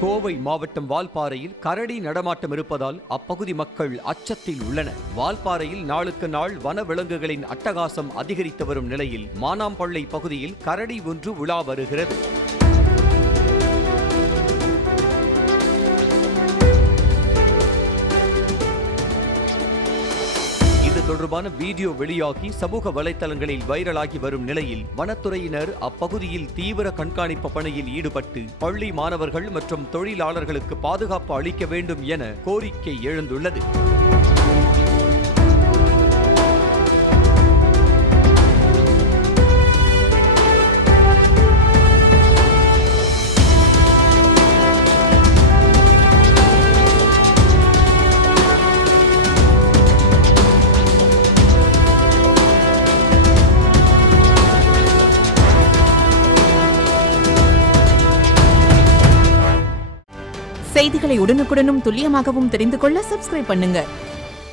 கோவை மாவட்டம் வால்பாறையில் கரடி நடமாட்டம் இருப்பதால் அப்பகுதி மக்கள் அச்சத்தில் உள்ளனர். வால்பாறையில் நாளுக்கு நாள் வனவிலங்குகளின் அட்டகாசம் அதிகரித்து வரும் நிலையில் மானாம்பள்ளை பகுதியில் கரடி ஒன்று உலா வருகிறது. தொடர்பான வீடியோ வெளியாகி சமூக வலைதளங்களில் வைரலாகி வரும் நிலையில் வனத்துறையினர் அப்பகுதியில் தீவிர கண்காணிப்பு பணியில் ஈடுபட்டு பள்ளி மாணவர்கள் மற்றும் தொழிலாளர்களுக்கு பாதுகாப்பு அளிக்க வேண்டும் என கோரிக்கை எழுந்துள்ளது. செய்திகளை உடனுக்குடனும் துல்லியமாகவும் தெரிந்து கொள்ள சப்ஸ்கிரைப் பண்ணுங்க.